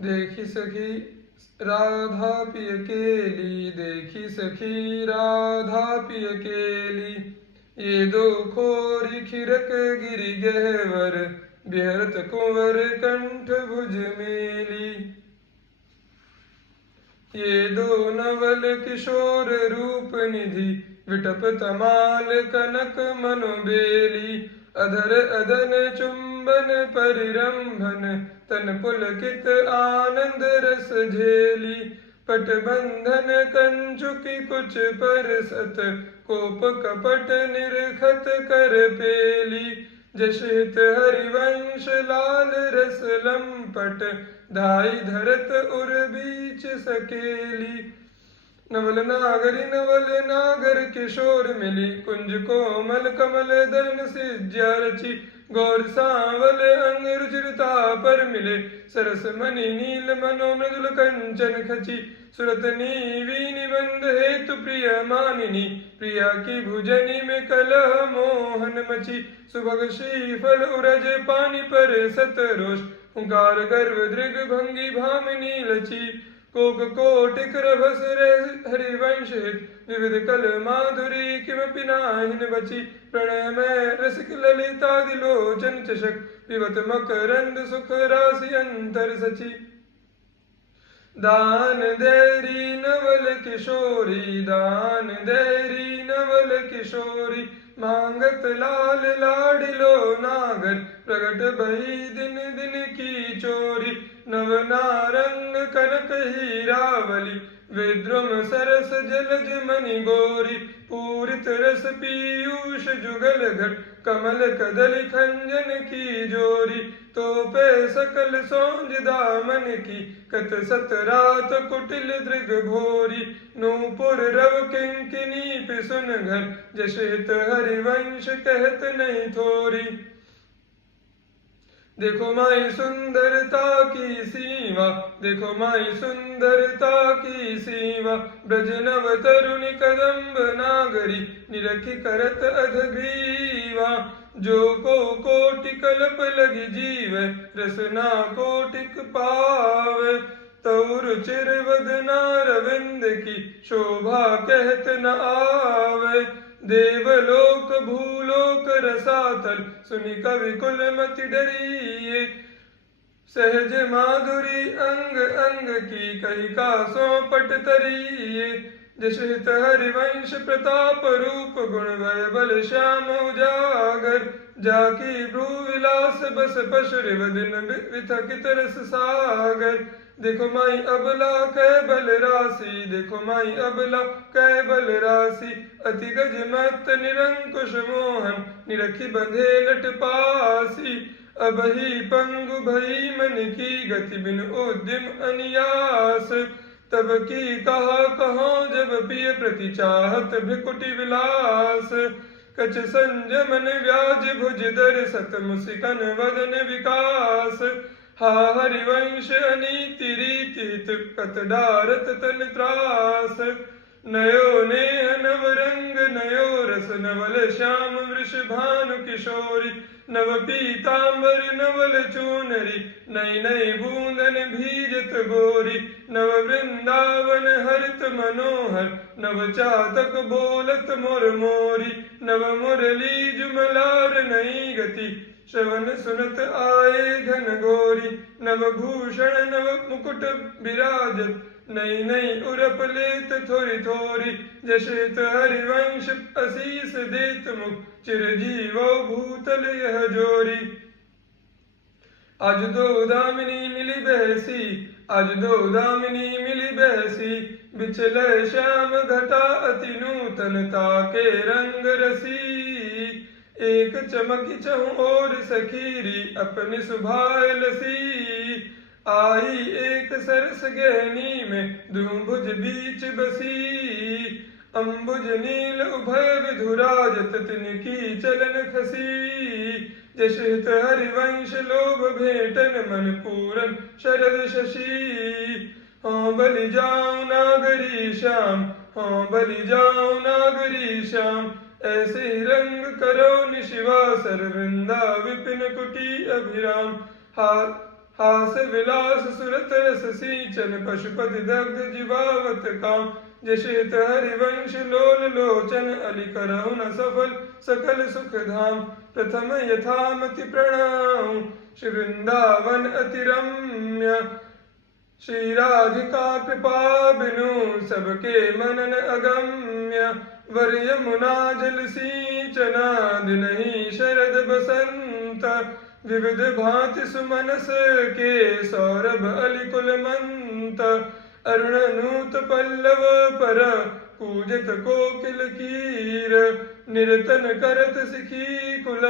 देखी सखी राधा पिय केली, देखी सखी राधा पिय केली। ये दो खोरी खिरक गिरि गहवर, बिहरत कुंवर कंठ भुज मेली। ये दो नवल किशोर रूप निधि, विटप तमाल कनक मनोबेली। अधर अदन चुंबन परिरंभन, तन पुलकित आनंद रस झेली। पट बंधन कंचुकी कुछ परसत, कोप कपट निरखत कर पेली। जशित हरिवंश लाल रस लंपट, धाई धरत उर बीच सकेली। नवल नागरी नवल नागर किशोर मिली, कुंज कोमल कमल दलन सिज्या रची। गौर सांवल अंग रुचिरता पर मिले, सरस मणि नील मनो मृदुल कंचन खची। सुरत नीवी निबंध हेतु प्रिय मानिनी, प्रिया की भुजनी में कलह मोहन मची। सुभग श्रीफल उरज पानी पर सतरोष, हुंकार गर्व दृग भंगी भामिनी लची। कोक कोटिक रभस हरिवंश हित, विविध कल माधुरी किमपि नाहिन बची। प्रणय में रसिक ललितादि लोचन चषक, पिबत मकरंद सुख राशि अंतर सची। दान देरी नवल किशोरी, दान देरी नवल किशोरी। मांगत लाल लाडिलो नागर, प्रगट भई दिन दिन की चोरी। नव नारंग कनक हीरावली, विद्रुम सरस जलज मणि गोरी। पूरित रस पीयूष जुगल घट, कमल कदली खंजन की जोरी। तो पे सकल सौंज दामन की, कत सत रात कुटिल दृग भोरी। नूपुर रव किंकिनी पिसुन घर, जशित हरिवंश कहत नहीं थोरी। देखो माई सुंदरता की सीमा, देखो माई सुंदरता की सीमा। ब्रज नव तरुणी कदम्ब नागरी, निरखी करत अधग्रीवा। जो को कोटि कल्प लगी जीव, रसना कोटिक पावे। तौर चिर वदना रविंद की, शोभा कहत न आवे। देवलोक भूलोक रसातल, सुनि कवि कुल मति डरिए। सहज माधुरी अंग अंग की, कही का सौपट तरिए। जशित हरिवंश प्रताप रूप, गुण वय बल श्याम उजागर। जाकी भ्रू विलास बस पशुरिव, दिन विथकित रस सागर। देखो माई अबला कै बल राशि, देखो माई अबला कै बल राशि। अति गज मत निरंकुश मोहन, निरखी बंधे लट पासी। अब ही पंगु भई मन की गति, बिन उद्यम अनियास। तब की कहा कहो जब पिय प्रति चाहत भ्रिकुटि विलास। कछ संजमन व्याज भुज दर सत, मुसिकन वदन विकास। हा हरिवंश अनीति रीति हित, कत डारत तन त्रास। नयो नेह नव रंग नयो रस, नवल श्याम वृष भानु किशोरी। नव पीतांबर नवल चूनरी, नई नई बूंदन भीजत गोरी। नव वृंदावन हरित मनोहर, नव चातक बोलत मोर मोरी। नव मुरली जुमलार नई गति, श्रवण सुनत आए घन गोरी। नव भूषण नव मुकुट विराजत, नई नई उरप लेत थोरी थोरी। जशित हरिवंश असीस देत मुख, चिरजीवो भूतल यह जोरी। आज दो दामिनी मिली बहसी, आज दो दामिनी मिली बहसी। बिचले श्याम घटा अति नूतनता के रंग रसी। एक चमकी चहु और सखीरी, अपनी सुभाय लसी। आई एक सरस गहनी में, दुभुज बीच बसी। अम्बुज नील उभय विधुराजत, तिनकी चलन खसी। जशित हरिवंश लोभ भेटन, मन पूरन शरद शशि। हाँ बलि जाऊं नागरी श्याम, हाँ बलि जाऊं नागरी श्याम। ऐसे ही रंग करो निशिवा, सरविंदा विपिन कुटी अभिराम। हास विलास सुरत रस सिंचन पशुपति दग्ध जीवावत काम जशित हरिवंश लोल लोचन अली करहु न सफल सकल सुख धाम प्रथम यथामति प्रणाम श्री वृंदावन अति रम्य श्री राधिका कृपा बिनु सबके मनन अगम्य वर यमुना जल सिंचना दिनहि शरद बसंत विविध भांति सुमनस के सौरभ अलिकुल मंत अरुण नूत पल्लव पर पूजित कोकिल कीर निरतन करत सिखी कुल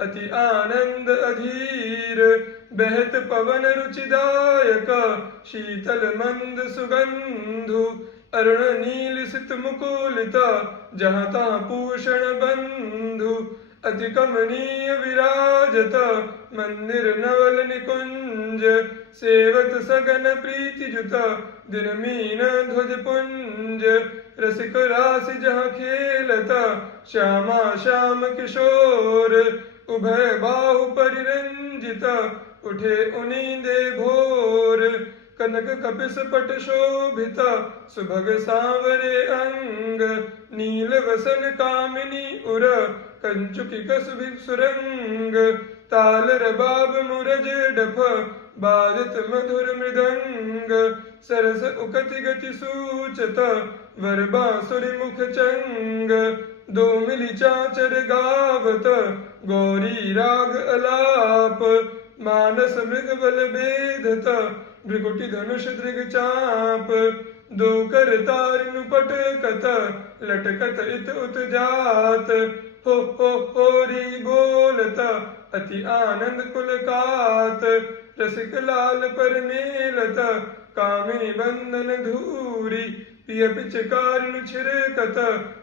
अति आनंद अधीर बहत पवन रुचिदायक शीतल मंद सुगंधु अरुण नील सित मुकुलित जहाँ तहाँ पूषण बंधु अति कमनीय विराजत मंदिर नवल निकुंज सेवत सगन प्रीति जुत दिन मीन ध्वज पुंज रसिक राशि जहाँ खेलत श्यामा श्याम किशोर उभय बाहु परिरंजित उठे उनींदे भोर कनक कपिस पट शोभित सुभग सांवरे अंग नील वसन कामिनी उर कंचुकी कसुभि सुरंग ताल रबाब मुरज डफ बाजत मधुर मृदंग सरस उकति गति सूचत वर बांसुरी मुख चंग दो मिली चाचर गावत गौरी राग अलाप मानस मृग बल बेधत भृगुटी धनुष दृग चाप दो कर तारिनु पटकत लटकत इत उत जात हो री बोलत अति आनंद कुलकात रसिक लाल पर मेलत कामिनी बंधन धूरी पिय पिचकारिनु छिरकत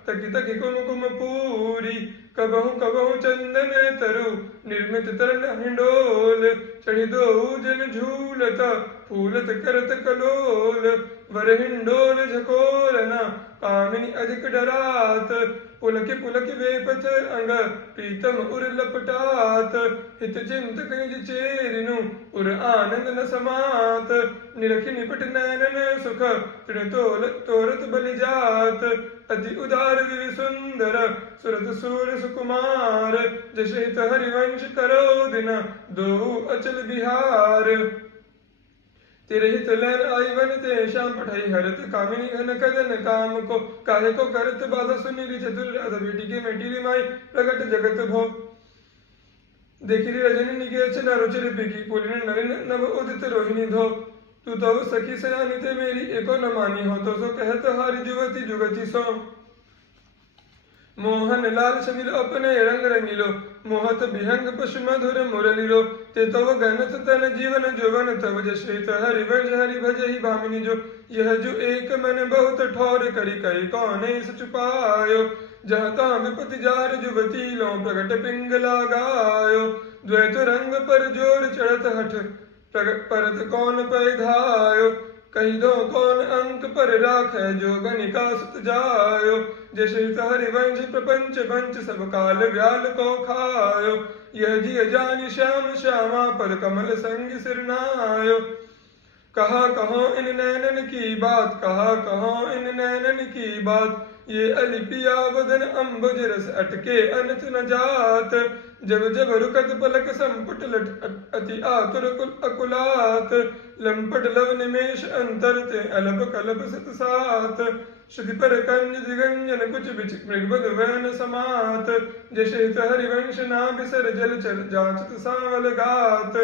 तकी तकी कुमकुम पूरी कबहु कबहु चंदन तरु निर्मित तरन हिंडोल चढ़ी दो जन झूलत फूलत करत कलोल वर हिंडोल झकोलना कामिनी अधिक डरात पुलकी पुलकी वेपथ अंग प्रीतम उर लपटात हित चिंत कंज चेरिनु उर आनंद न समात निरखि निपट नैनन सुख तृण तोरत बलि जात अति उदार दिव्य सुंदर सुरत सूर सुकुमार जशित हरिवंश करो दिन दो अचल बिहार तेरे हित लहर आई वन ते श्याम पठाई हरत कामिनी घन कदन काम को काहे को करत बाधा सुनीली चतुर राधा बेटी के मेटीली माई प्रगट जगत भो देखी रजनी निगे अर्चना रुचिर पिकी पुलिन नलिन नभ उदित रोहिणी धो तू तो सखी सयानी ते मेरी एको न मानी हो तो सो कहत हारी जुवती जुगति सो मोहन लाल शमिल अपने रंग रंगीलो मोहत विहंग पशु मधुर मुरलीलो ते तव गणत तन जीवन जोवन तव जश्रित हरि भज हरि भजहि भामिनी जो यह जो एक मन बहुत ठौर करी कई कौन छुपायो जहाँ तहाँ विपति जार जुवती लो प्रगट पिंगला गायो द्वैत रंग पर जोर चढ़त हठ परत कौन पैधायो कही दो कौन अंक पर राख जो गणिका सुत जायो जैसे हरिवंश प्रपंच वंश सब काल व्याल को खायो यह जिय जानी श्याम श्यामा पद कमल संग सिरनायो कहा कहो इन नैनन की बात कहा कहो इन नैनन की बात ये अलिपिया वदन अम्बुज रस अटके अनत न जात जब जब रुकत पलक संपुट लट अति आतुर अकुलात लंपट लव निमेश अंतर ते अलप कलप सत सात श्रुति पर कंज दिगंजन कुछ बिच मृगबद वैन समात जशे हरिवंश ना बिसर जल चर जाचत सावल गात।